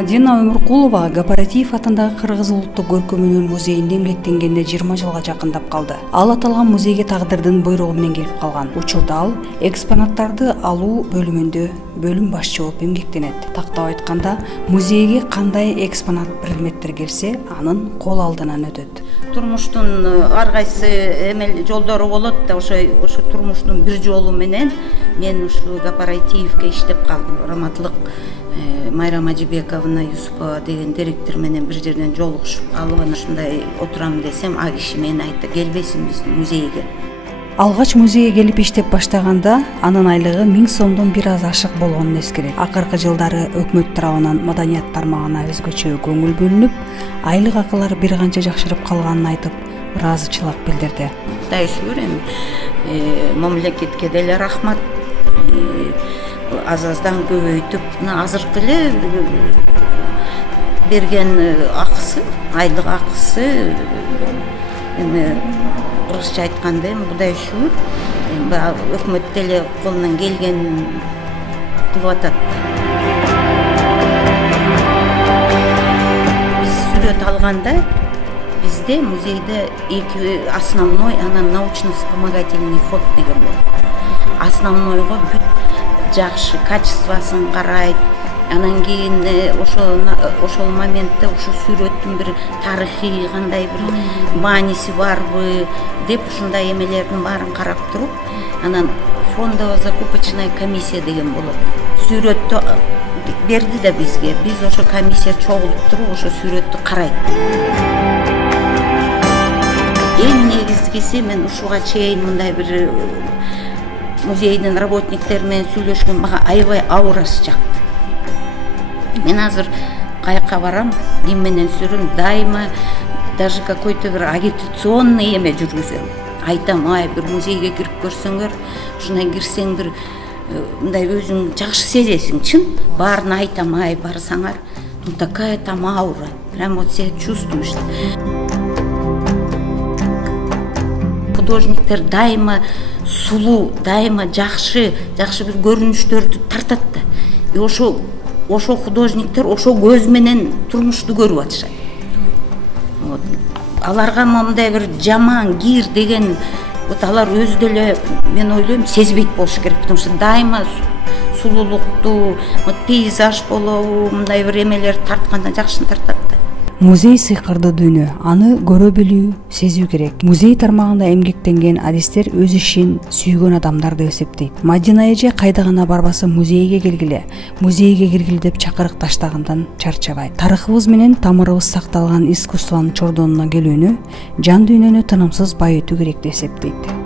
Мадина Өмүркулова Гапаратиев атындагы Кыргыз улуттук көркөм-өнөр музейинде эмгектенгенине 20 жылга жакындап калды. Ал аталган музейге тагдырдын буйругу менен келип калган. Учурда ал экспонаттарды алуу бөлүмүндө бөлүм башчы болуп эмгектенет. Тактап айтканда, музейге кандай экспонат предметтер келсе, анын кол алдынан өтөт. Турмуштун ар кайсы эмел жолдору болот да, ошо турмуштун бир жолу менен мен ушул Гапаратиевке иштеп калдым. Раматлык Майра Мажибековна Юсупова деген директор менен бир жерден жолугушуп калып, анан ушундай отурам десем, а киши мен айтты, келбейсиң биздин музейге. Алгач музейге келип иштеп баштаганда анын айлыгы 1000 сомдон бир аз ашык болгонун эскерет. Акыркы жылдары өкмөт тарабынан маданият тармагына өзгөчө көңүл бөлүнүп, айлык акылары бир канча жакшырып калганын айтып, ыраазычылык билдирди. Кудай шүгүр, мамлекетке деле рахмат. Азаздан көбөйтүп, азыркы эле берген акысы, айлык акысы, кыргызча айтканда, Кудай шүгүр, өкмөт деле колунан келген кылып атат. Биз сүрөт алганда, бизде музейде эки основной, анан научно-вспомогательный фонд деген болот. Основнойго бүт жакшы качествосын карайт. Анан кийин ошол моментте ушу сүрөттүн бир тарыхый кандай бир мааниси барбы деп ушундай эмелердин баарын карап туруп, анан фондово-закупочная комиссия деген болот. Сүрөттү берди да бизге. Биз ошо комиссия чогулуп туруп ошо сүрөттү карайт. Эң негизгиси мен ушуга чейин мындай бир музейдин работниктери менен сүйлөшкөн, мага аябай аурасы жакты. Мен азыр каяка барам, ким менен сүрөм, дайыма даже какой-то бир агитационный эме жүргүзөм. Айтам, бир музейге кирип көрсөңөр, ушундай кирсең бир мындай өзүң жакшы сезесиң, чын. Баарын айтам, барсаңар, такая там аура, прям вот себя чувствуешь. Художниктер дайыма сулуу, дайыма жакшы бир көрүнүштөрдү тартат да. И ошо художниктер ошо көз менен турмушту көрүп атышат. Вот. Аларга мындай бир жаман кир деген, вот алар өзү деле, мен ойлойм, сезбейт болуш керек, потому что дайыма сулуулукту, вот пейзаж болобу, мындай бир эмелер тартканда жакшыны тартат да. Музей сыйкырдуу дүйнө, аны көрө билүү, сезүү керек. Музей тармагында эмгектенген адистер өз ишин сүйгөн адамдар деп эсептейт. Мадина эже кайда гана барбаса музейге келгиле, музейге киргиле деп чакырык таштагандан чарчабайт. Тарыхыбыз менен тамырыбыз сакталган искусствонун чордонуна келүүнү, жан дүйнөнү тынымсыз байытуу керек деп эсептейт.